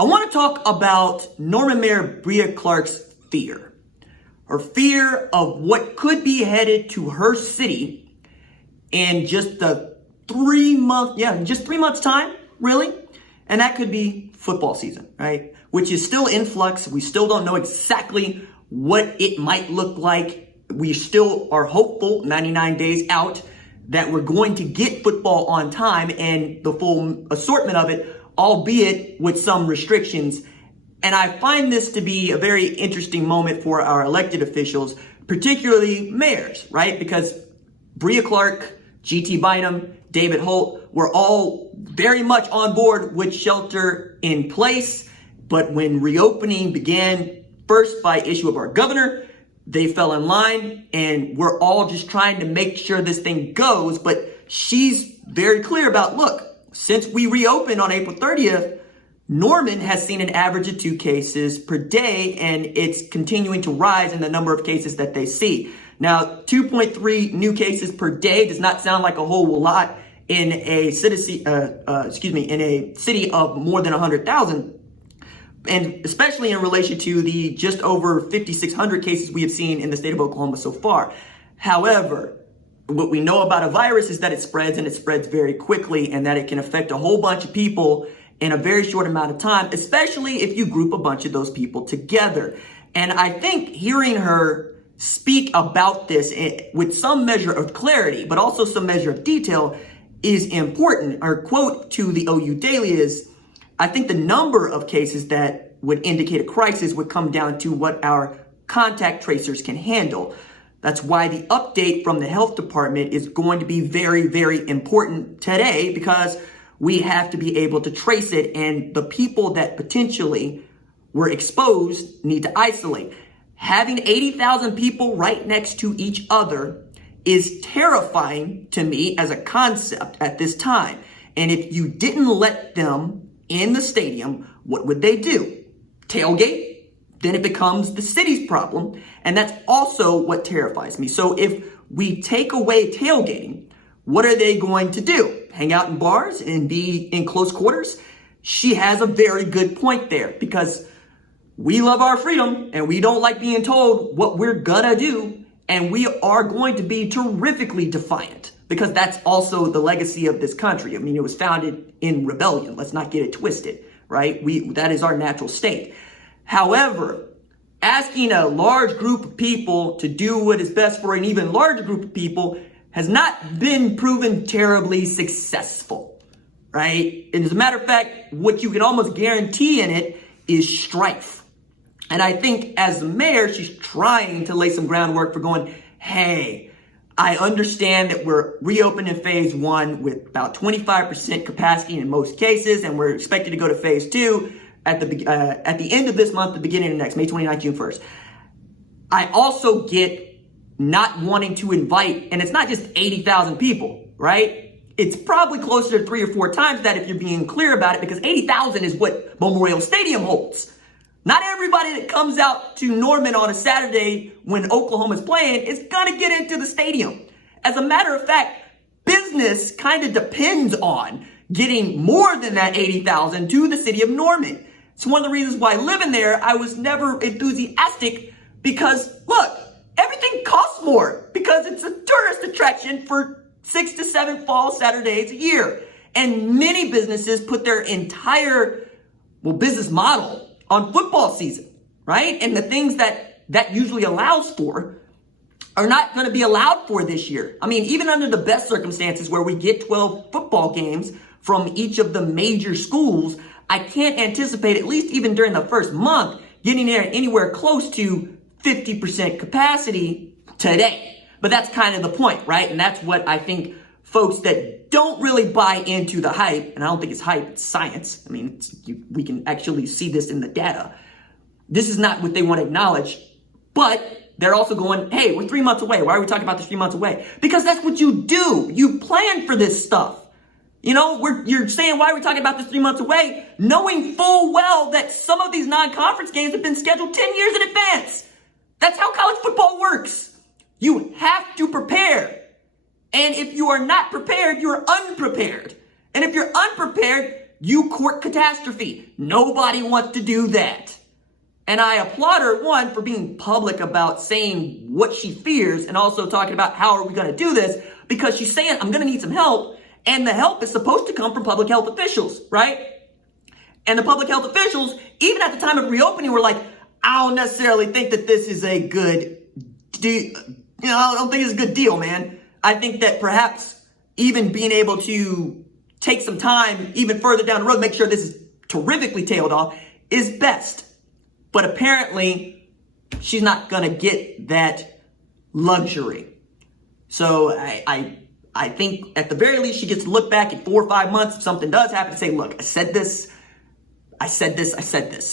I want to talk about Norman Mayor Bria Clark's fear. Her fear of what could be headed to her city in just 3 months time, really. And that could be football season, right? Which is still in flux. We still don't know exactly what it might look like. We still are hopeful, 99 days out, that we're going to get football on time and the full assortment of it, albeit with some restrictions. And I find this to be a very interesting moment for our elected officials, particularly mayors, right? Because Bria Clark, G.T. Bynum, David Holt were all very much on board with shelter in place. But when reopening began, first by issue of our governor, they fell in line, and we're all just trying to make sure this thing goes. But she's very clear about, look, since we reopened on April 30th, Norman has seen an average of 2 cases per day, and it's continuing to rise in the number of cases that they see. Now, 2.3 new cases per day does not sound like a whole lot in a city, in a city of more than 100,000. And especially in relation to the just over 5,600 cases we have seen in the state of Oklahoma so far. However, what we know about a virus is that it spreads, and it spreads very quickly, and that it can affect a whole bunch of people in a very short amount of time, especially if you group a bunch of those people together. And I think hearing her speak about this with some measure of clarity, but also some measure of detail, is important. Her quote to the OU Daily is, I think the number of cases that would indicate a crisis would come down to what our contact tracers can handle. That's why the update from the health department is going to be very, very important today, because we have to be able to trace it, and the people that potentially were exposed need to isolate. Having 80,000 people right next to each other is terrifying to me as a concept at this time. And if you didn't let them in the stadium, what would they do? Tailgate? Then it becomes the city's problem. And that's also what terrifies me. So if we take away tailgating, what are they going to do? Hang out in bars and be in close quarters? She has a very good point there, because we love our freedom and we don't like being told what we're gonna do. And we are going to be terrifically defiant, because that's also the legacy of this country. I mean, it was founded in rebellion. Let's not get it twisted, right? That is our natural state. However, asking a large group of people to do what is best for an even larger group of people has not been proven terribly successful, right? And as a matter of fact, what you can almost guarantee in it is strife. And I think as the mayor, she's trying to lay some groundwork for going, hey, I understand that we're reopening phase 1 with about 25% capacity in most cases, and we're expected to go to phase 2 at the end of this month, the beginning of next, May 29th, June 1st. I also get not wanting to invite, and it's not just 80,000 people, right? It's probably closer to 3 or 4 times that if you're being clear about it, because 80,000 is what Memorial Stadium holds. Not everybody that comes out to Norman on a Saturday when Oklahoma's playing is going to get into the stadium. As a matter of fact, business kind of depends on getting more than that 80,000 to the city of Norman. It's one of the reasons why living there, I was never enthusiastic, because look, everything costs more because it's a tourist attraction for 6 to 7 fall Saturdays a year. And many businesses put their entire, business model on football season, right? And the things that usually allows for are not going to be allowed for this year. I mean, even under the best circumstances where we get 12 football games from each of the major schools, I can't anticipate, at least even during the first month, getting there anywhere close to 50% capacity today. But that's kind of the point, right? And that's what I think folks that don't really buy into the hype, and I don't think it's hype, it's science. I mean, we can actually see this in the data. This is not what they want to acknowledge, but they're also going, hey, we're 3 months away. Why are we talking about this 3 months away? Because that's what you do. You plan for this stuff. You know, you're saying, why are we talking about this 3 months away? Knowing full well that some of these non-conference games have been scheduled 10 years in advance. That's how college football works. You have to prepare. And if you are not prepared, you're unprepared. And if you're unprepared, You court catastrophe. Nobody wants to do that. And I applaud her, one, for being public about saying what she fears and also talking about how are we going to do this, because she's saying, I'm going to need some help. And the help is supposed to come from public health officials, right? And the public health officials, even at the time of reopening, were like, I don't necessarily think that this is a good deal. I don't think it's a good deal, man. I think that perhaps even being able to take some time even further down the road, make sure this is terrifically tailed off, is best. But apparently, she's not going to get that luxury. So I think at the very least, she gets to look back in 4 or 5 months if something does happen and say, look, I said this.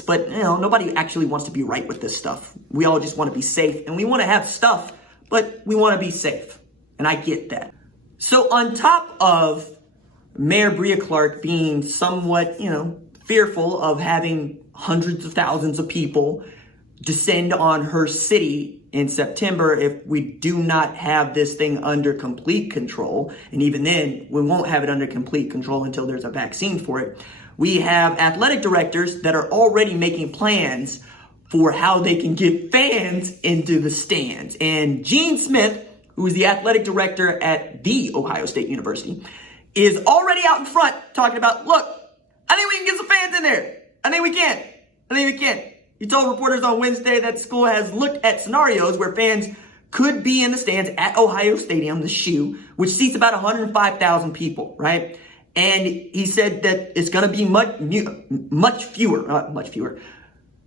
But, nobody actually wants to be right with this stuff. We all just want to be safe. And we want to have stuff, but we want to be safe. And I get that. So on top of Mayor Bria Clark being somewhat, fearful of having hundreds of thousands of people descend on her city in September if we do not have this thing under complete control, and even then, we won't have it under complete control until there's a vaccine for it, we have athletic directors that are already making plans for how they can get fans into the stands. And Gene Smith, who is the athletic director at The Ohio State University, is already out in front talking about, look, I think we can get some fans in there. I think we can. He told reporters on Wednesday that school has looked at scenarios where fans could be in the stands at Ohio Stadium, the shoe, which seats about 105,000 people, right? And he said that it's going to be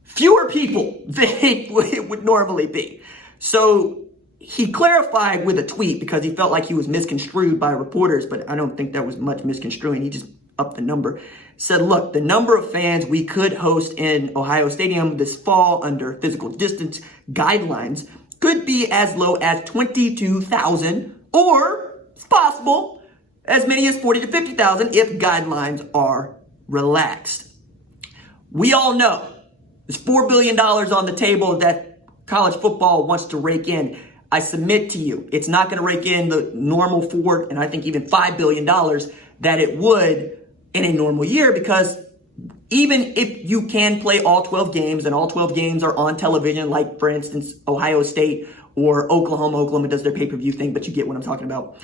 fewer people than it would normally be. So he clarified with a tweet because he felt like he was misconstrued by reporters, but I don't think that was much misconstruing. He just upped the number. Said, look, the number of fans we could host in Ohio Stadium this fall under physical distance guidelines could be as low as 22,000, or it's possible as many as 40 to 50,000 if guidelines are relaxed. We all know there's $4 billion on the table that college football wants to rake in. I submit to you, it's not going to rake in the normal $4 and I think even $5 billion that it would in a normal year, because even if you can play all 12 games and all 12 games are on television, like for instance, Ohio State or Oklahoma does their pay-per-view thing, but you get what I'm talking about.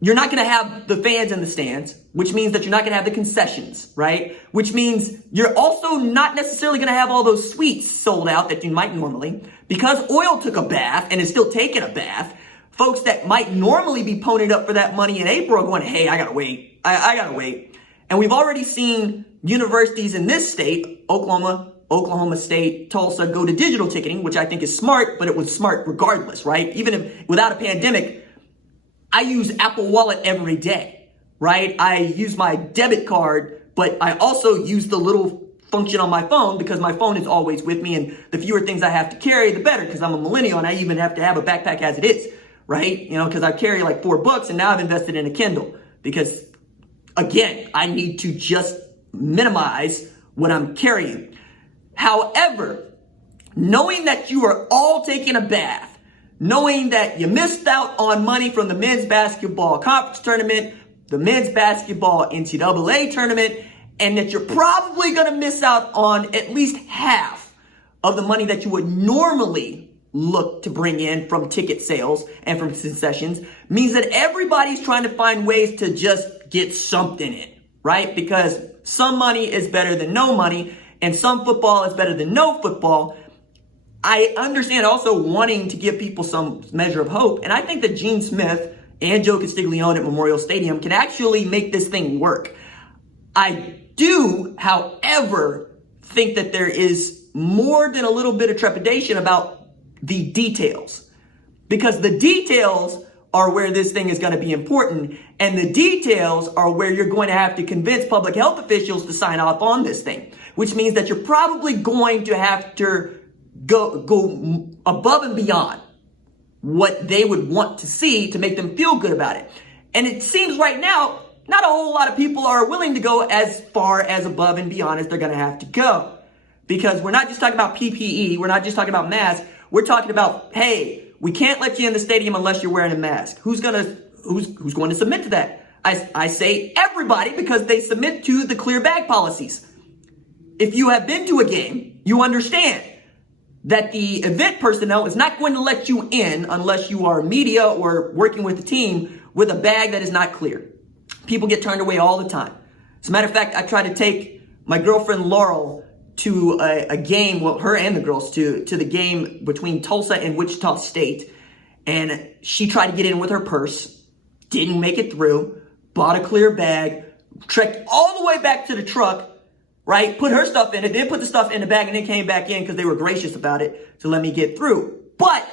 You're not going to have the fans in the stands, which means that you're not going to have the concessions, right? Which means you're also not necessarily going to have all those suites sold out that you might normally, because oil took a bath and is still taking a bath. Folks that might normally be ponying up for that money in April are going, hey, I got to wait. I got to wait. And we've already seen universities in this state, Oklahoma State, Tulsa, go to digital ticketing, which I think is smart, but it was smart regardless, right? Even if without a pandemic, I use Apple Wallet every day, right? I use my debit card, but I also use the little function on my phone because my phone is always with me, and the fewer things I have to carry, the better, because I'm a millennial and I even have to have a backpack as it is, right? Because I carry like 4 books and now I've invested in a Kindle because, again, I need to just minimize what I'm carrying. However, knowing that you are all taking a bath, knowing that you missed out on money from the men's basketball conference tournament, the men's basketball NCAA tournament, and that you're probably going to miss out on at least half of the money that you would normally look to bring in from ticket sales and from concessions, means that everybody's trying to find ways to just get something in, right? Because some money is better than no money, and some football is better than no football. I understand also wanting to give people some measure of hope, and I think that Gene Smith and Joe Castiglione at Memorial Stadium can actually make this thing work. I do, however, think that there is more than a little bit of trepidation about the details, because the details are where this thing is going to be important, and the details are where you're going to have to convince public health officials to sign off on this thing, which means that you're probably going to have to go above and beyond what they would want to see to make them feel good about it. And it seems right now, not a whole lot of people are willing to go as far as above and beyond as they're going to have to go. Because we're not just talking about PPE, we're not just talking about masks, we're talking about, hey, we can't let you in the stadium unless you're wearing a mask. Who's going to submit to that? I say everybody because they submit to the clear bag policies. If you have been to a game, you understand that the event personnel is not going to let you in unless you are media or working with the team with a bag that is not clear. People get turned away all the time. As a matter of fact, I tried to take my girlfriend Laurel to a game, well, her and the girls to the game between Tulsa and Wichita State. And she tried to get in with her purse, didn't make it through, bought a clear bag, trekked all the way back to the truck, right? Put her stuff in it, then put the stuff in the bag, and then came back in because they were gracious about it to let me get through. But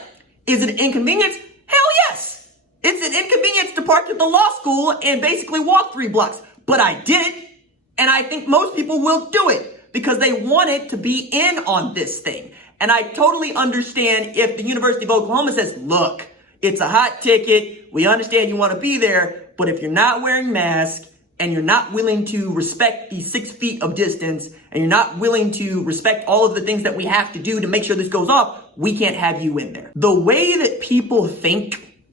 is it an inconvenience? Hell yes. It's an inconvenience to park at the law school and basically walk 3 blocks. But I did it, and I think most people will do it because they wanted to be in on this thing. And I totally understand if the University of Oklahoma says, look, it's a hot ticket. We understand you want to be there, but if you're not wearing masks and you're not willing to respect the 6 feet of distance and you're not willing to respect all of the things that we have to do to make sure this goes off, we can't have you in there. The way that people think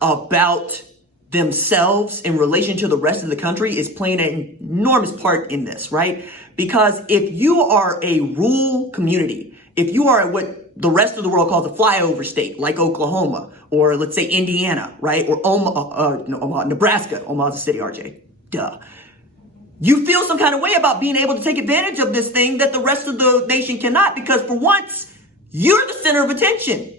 about themselves in relation to the rest of the country is playing an enormous part in this, right? Because if you are a rural community, if you are what the rest of the world calls a flyover state, like Oklahoma, or let's say Indiana, right? Or Omaha, Nebraska. Omaha's a city, RJ. Duh. You feel some kind of way about being able to take advantage of this thing that the rest of the nation cannot, because for once, you're the center of attention,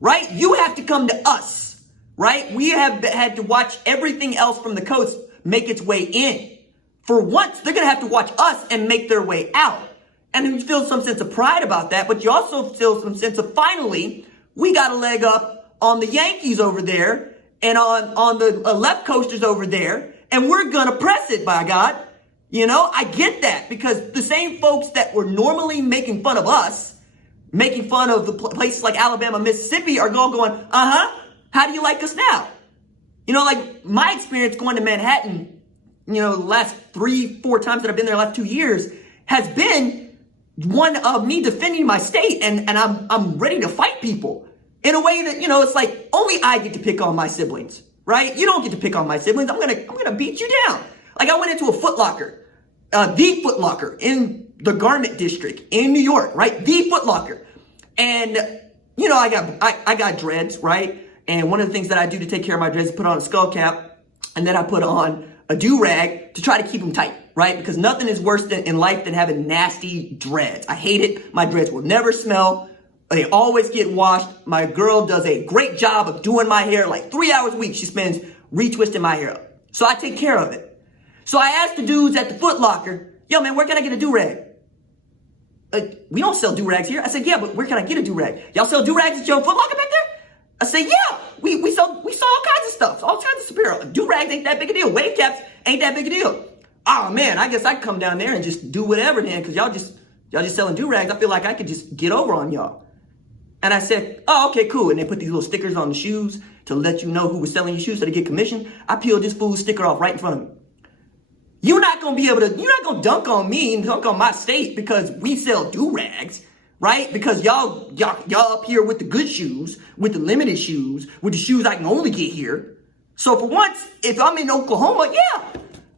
right? You have to come to us, right? We have had to watch everything else from the coast make its way in. For once, they're going to have to watch us and make their way out. And you feel some sense of pride about that, but you also feel some sense of finally, we got a leg up on the Yankees over there and on the left coasters over there, and we're going to press it, by God. You know, I get that because the same folks that were normally making fun of us, making fun of the places like Alabama, Mississippi are all going, how do you like us now? You know, like my experience going to Manhattan, you know, the last 3-4 times that I've been there the last 2 years has been one of me defending my state and I'm ready to fight people in a way that, you know, it's like only I get to pick on my siblings, right? You don't get to pick on my siblings. I'm gonna beat you down. Like I went into a Foot Locker, the Foot Locker in the Garment District in New York, right? The Foot Locker. And, you know, I got dreads, right? And one of the things that I do to take care of my dreads is put on a skull cap, and then I put on a do-rag to try to keep them tight, right? Because nothing is worse in life than having nasty dreads. I hate it. My dreads will never smell. They always get washed. My girl does a great job of doing my hair, like 3 hours a week. She spends retwisting my hair up. So I take care of it. So I asked the dudes at the Foot Locker, yo, man, where can I get a do-rag? We don't sell do-rags here. I said, yeah, but where can I get a do-rag? Y'all sell do-rags at your Foot Locker back there? I said, yeah, we sell all kinds of stuff, all kinds of superior. Do-rags ain't that big a deal. Wave caps ain't that big a deal. Oh man, I guess I can come down there and just do whatever then, because y'all just selling do-rags. I feel like I could just get over on y'all. And I said, oh, okay, cool. And they put these little stickers on the shoes to let you know who was selling you shoes so they get commission. I peeled this fool's sticker off right in front of me. You're not going to dunk on me and dunk on my state because we sell do-rags, right? Because y'all up here with the good shoes, with the limited shoes, with the shoes I can only get here. So for once, if I'm in Oklahoma, yeah,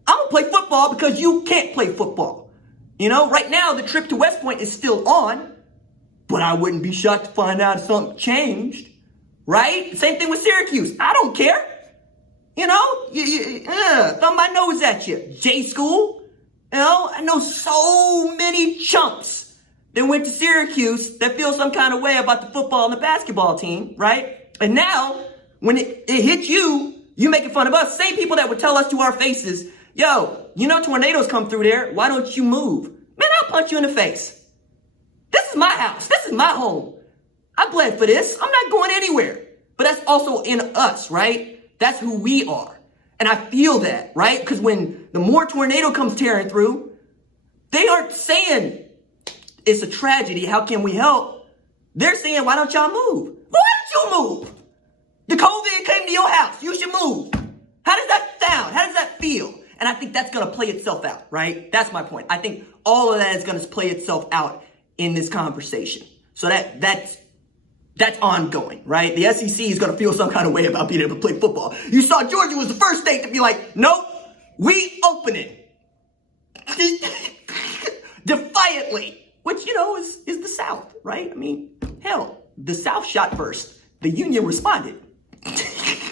I'm going to play football because you can't play football. You know, right now the trip to West Point is still on, but I wouldn't be shocked to find out if something changed, right? Same thing with Syracuse. I don't care. You know, thumb my nose at you. J school. You know, I know so many chumps that went to Syracuse that feel some kind of way about the football and the basketball team, right? And now, when it hits you, you making fun of us. Same people that would tell us to our faces, yo, you know tornadoes come through there. Why don't you move? Man, I'll punch you in the face. This is my house. This is my home. I bled for this. I'm not going anywhere. But that's also in us, right? That's who we are. And I feel that, right? Because when the more tornado comes tearing through, they aren't saying it's a tragedy. How can we help? They're saying, why don't y'all move? Why don't you move? The COVID came to your house. You should move. How does that sound? How does that feel? And I think that's going to play itself out, right? That's my point. I think all of that is going to play itself out in this conversation. So that's ongoing, right? The SEC is going to feel some kind of way about being able to play football. You saw Georgia was the first state to be like, nope, We open it. Defiantly. Which, is the South, right? I mean, hell, the South shot first. The Union responded.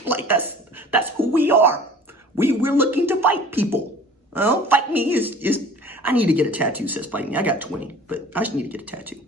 Like, that's who we are. We're looking to fight people. Fight me is I need to get a tattoo, says fight me. I got 20, but I just need to get a tattoo.